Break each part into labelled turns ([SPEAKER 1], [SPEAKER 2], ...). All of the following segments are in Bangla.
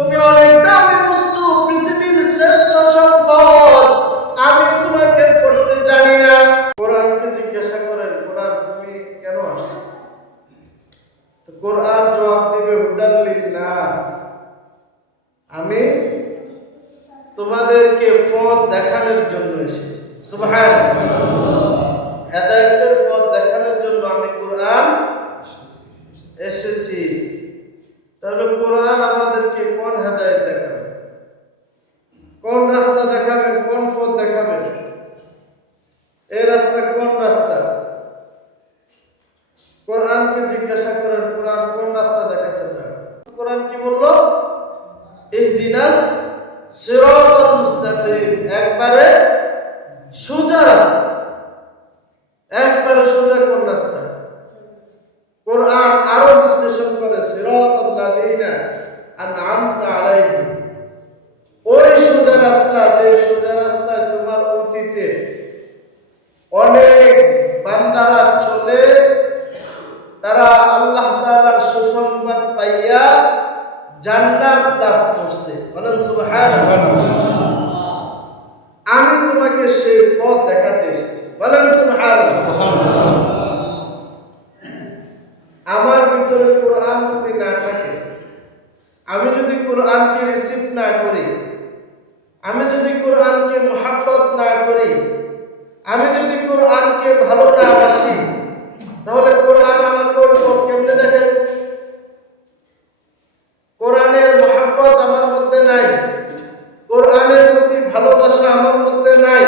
[SPEAKER 1] Tu me olha জান্নাত লাভ করছে। বলেন সুবহানাল্লাহ। আমার মধ্যে নাই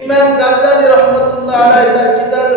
[SPEAKER 1] ইমাম গাজ্জালি রহমতুল্লাহ আলাই তার কিতাব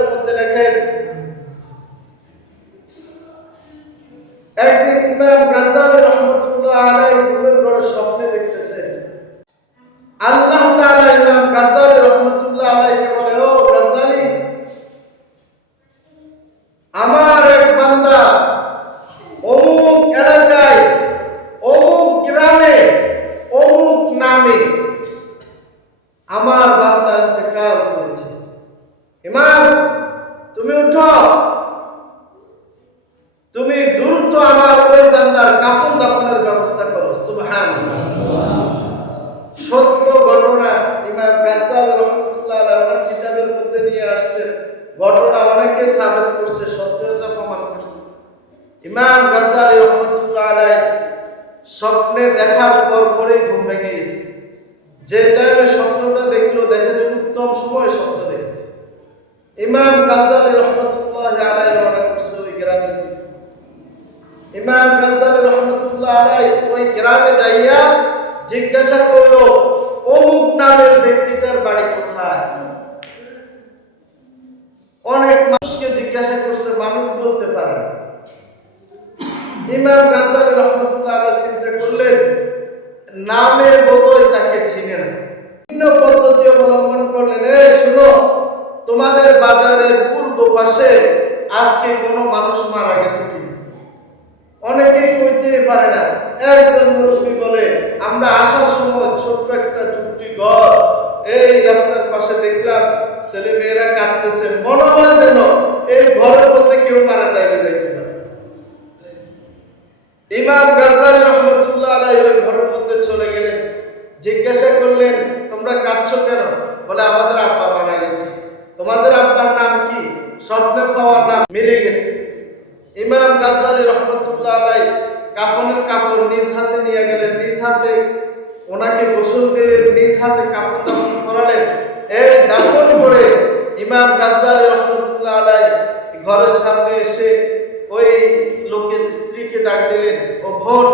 [SPEAKER 1] জিজ্ঞাসা করল, অমুক নামের ব্যক্তিটার বাড়ি কোথায়? অনেক মানুষকে জিজ্ঞাসা করছে, মানুষ বলতে পারে ইমাম রহমতুল্লাহ চিন্তা করলেন, নামে মতোই তাকে চিনে না। পদ্ধতি অবলম্বন করলেন, এই শুনো, তোমাদের বাজারের পূর্ব পাশে আজকে কোনো মানুষ মারা গেছে কিনা? অনেকেই কইতে পারে না। একজন মুরব্বী বলে, আমরা আসার সময় ছোট্ট একটা চুক্তি ঘর, এই রাস্তার পাশে দেখলাম ছেলে মেয়েরা কাঁদতেছে, মনে হয় যেন এই ঘরের মধ্যে কেউ মারা যাইলে যাইতে ইমাম গাজ্জালি রহমতুল্লাহ আলাই ওই ঘরের মধ্যে চলে গেলেন। জিজ্ঞাসা করলেন, তোমরা কাঁদছো কেন? বলে, আমাদের আব্বা মারা গেছে। তোমাদের আব্বার নাম কি? স্বপ্নে পাওয়ার নাম মিলে গেছে। ইমাম গাজ্জালি রহমতুল্লাহ আলাই কাফনের কাপড় নিজ হাতে নিয়ে গেলেন, নিজ হাতে ওনাকে গোসল দিলেন, নিজ হাতে কাপড় দাপন করালেন। এই দাপন করে ইমাম গাজ্জালি রহমতুল্লাহ আলাই ঘরের সামনে এসে ওই লোকের স্ত্রীকে ডাক দিলেন, ও বোন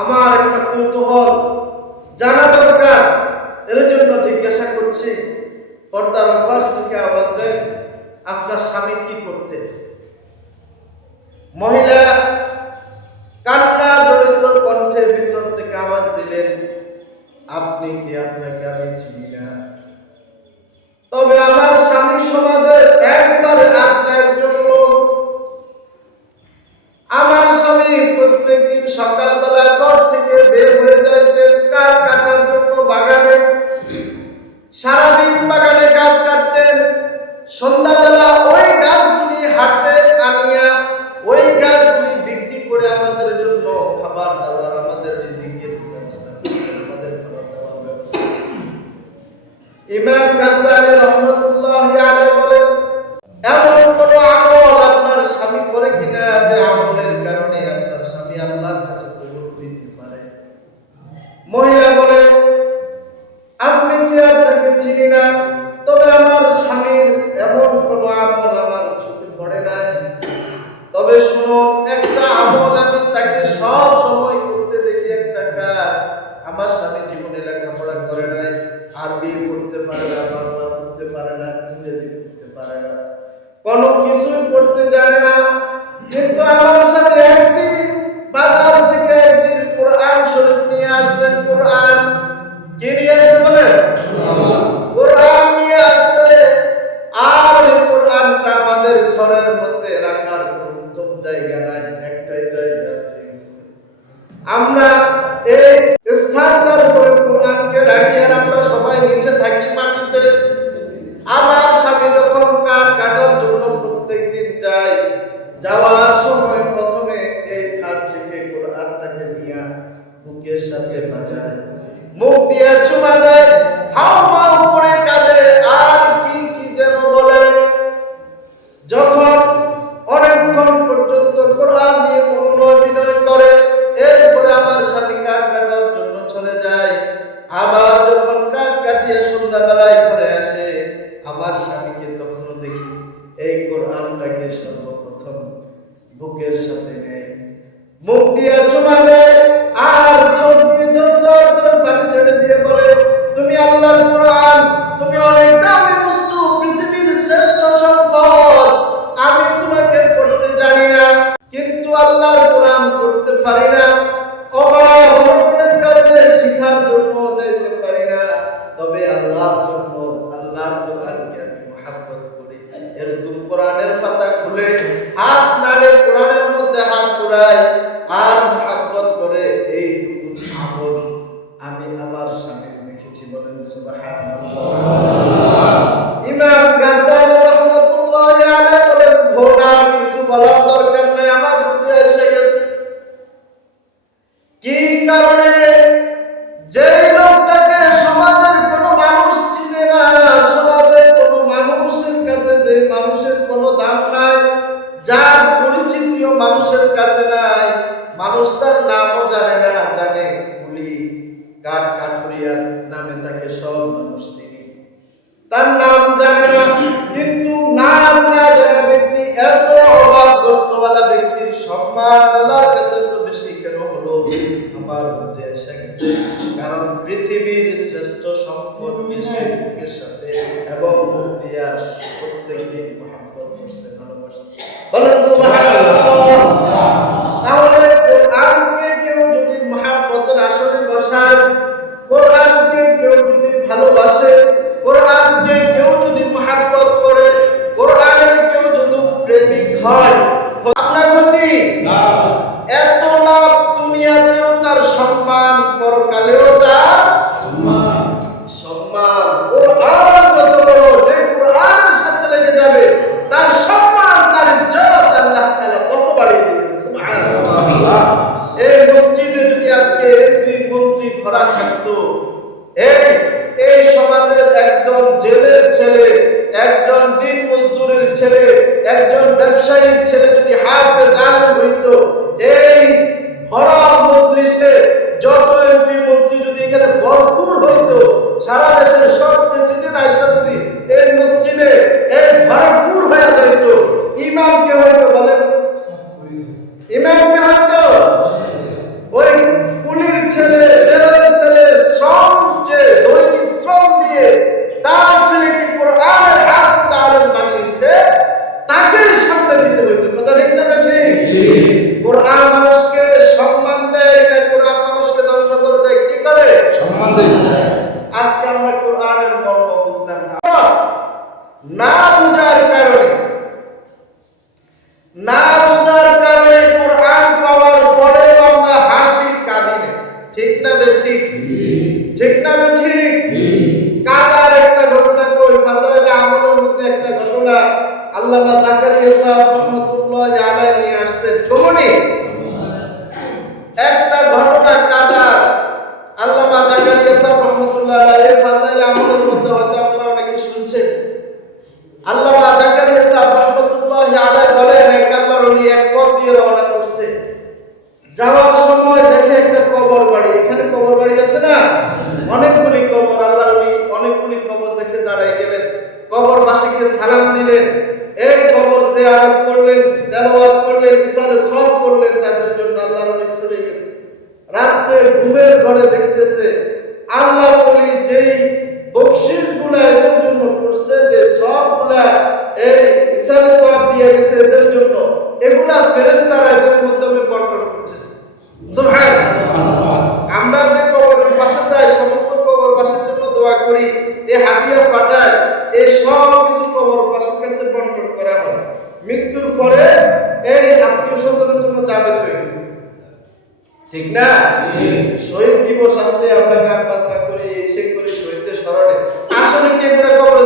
[SPEAKER 1] আমার একটা কৌতূহল জানা দরকার। এর জন্য জিজ্ঞাসা করছি, পর্দার অভ্যাস থেকে আওয়াজ দেন, আপনার স্বামী কি করতেন? মহিলা, কান্না জড়িত কণ্ঠে ভিতর থেকে আওয়াজ দিলেন, আপনি কি আপনাকে আমি চিনি না? তবে আমার স্বামী সমাজে একবার আপনার লোক আমার স্বামী প্রত্যেকদিন সকালবেলা চিনি আল্লাহর জন্য, আল্লাহর কোরআনকে আমি মহাব্বত করি। এরকম কোরআনের পাতা খুলে হাত নাড়ে, কোরআনের মধ্যে হাত ঘুরায় যে মানুষের কোনো দাম নাই, যার পরিচিতিও মানুষের কাছে নাই, মানুষ তার নামও জানে না, জানে গুলি কাঠ কাঠুরিয়ার নামে তাকে সব মানুষ তার নাম জানে না, কিন্তু নাম না জানা এত অভাবগ্রস্তওয়ালা ব্যক্তির সম্মান আল্লাহর কাছে তো বেশি কেন হলো? আমার বুঝে এসে গেছে। কারণ পৃথিবীর শ্রেষ্ঠ সম্পদ সে বুকের সাথে এবং মুখ দিয়া প্রত্যেকদিন মহাব্বত করছে ভালোবাসছে বলেন, সুবহানাল্লাহ। আসতো এই এই সমাজের একজন জেলের ছেলে, একজন দিন মজদুরের ছেলে, একজন ব্যবসায়ীর ছেলে যদি হাতে আলম হইত, এই ভরা মজলিসে যত এমপি মন্ত্রী যদি এখানে ভরপুর হইতো, সারা দেশের সব প্রেসিডেন্ট আইসা আসছে ভ্রমণে একটা ঘটনা কাদা আল্লামা জাকারিয়া সাহেব রহমতুল্লাহ আলাইহি ফাজাইল আমাদের মধ্যে হয়তো আপনারা অনেকে শুনছেন। ঘরে দেখতেছে, আল্লাহ বলি যেই বকশিসগুলা এদের জন্য করছে, যে সবগুলা এই ইসারে সব দিয়ে গেছে এদের জন্য, এগুলা ফেরেস্তারা এদের মাধ্যমে বন্টন করতেছে। আমরা যে কবর পাশে যাই, সমস্ত কবর পাশের জন্য দোয়া করি, এ হাতিয়া পাঠায় এই সব কিছু কবর পাশের কাছে বন্টন করা হয়। মৃত্যুর পরে এই আত্মীয় স্বজনের জন্য যাবে তো ঠিক না? শহীদ দিবস আসলে আমরা গান বাজনা করি, এই সে করি শহীদদের স্মরণে। আসলে কি করে কবর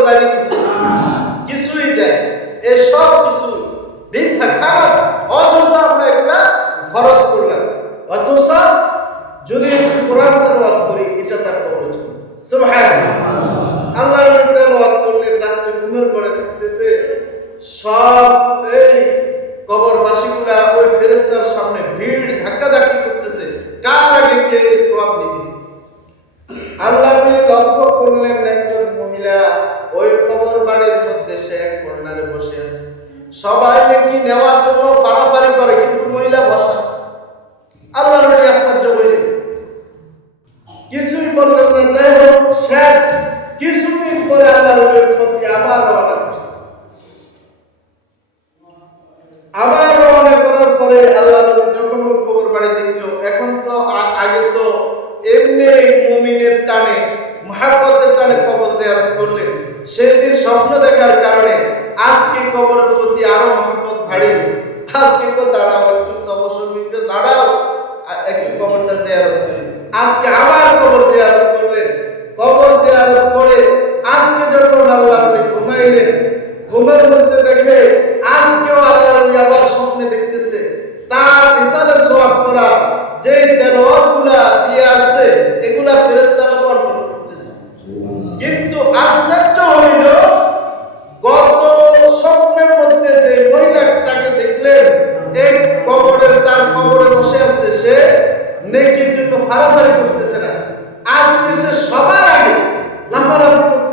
[SPEAKER 1] আজকে আবার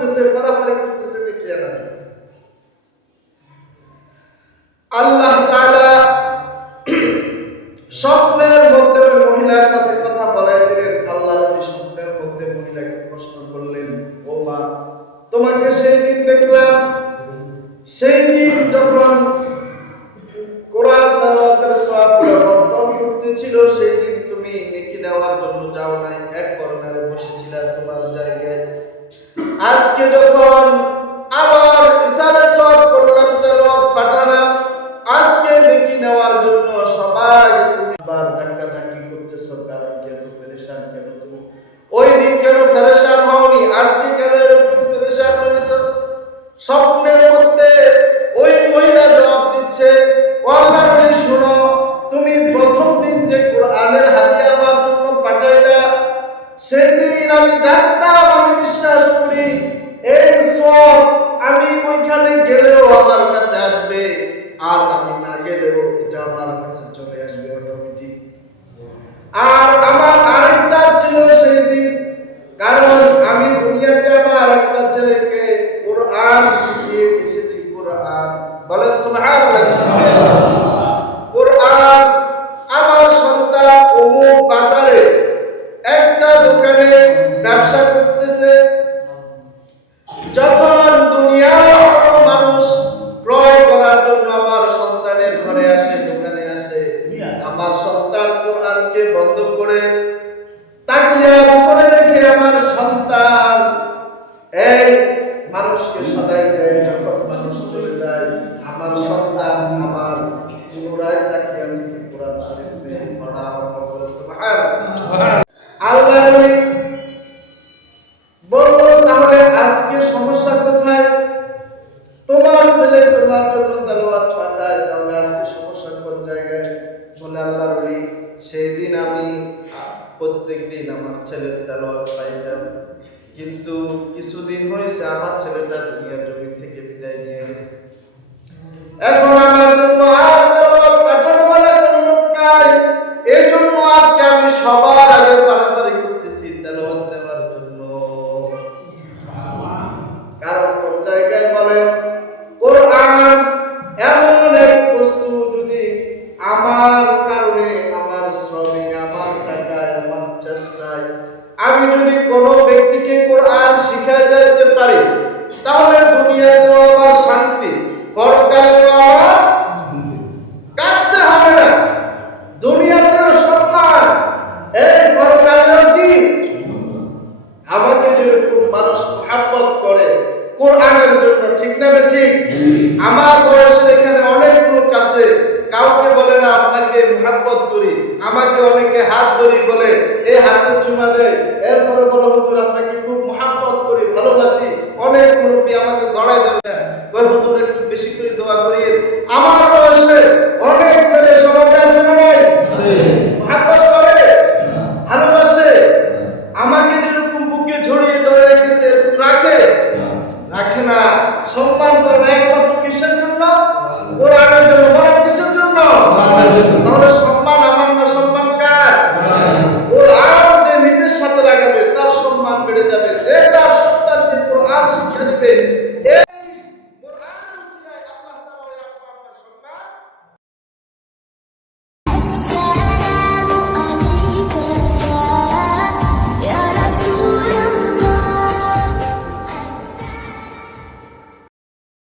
[SPEAKER 1] করতেছে মারামারি করতেছে নাকি আল্লাহ রাখে না। সম্মান করে রাখবে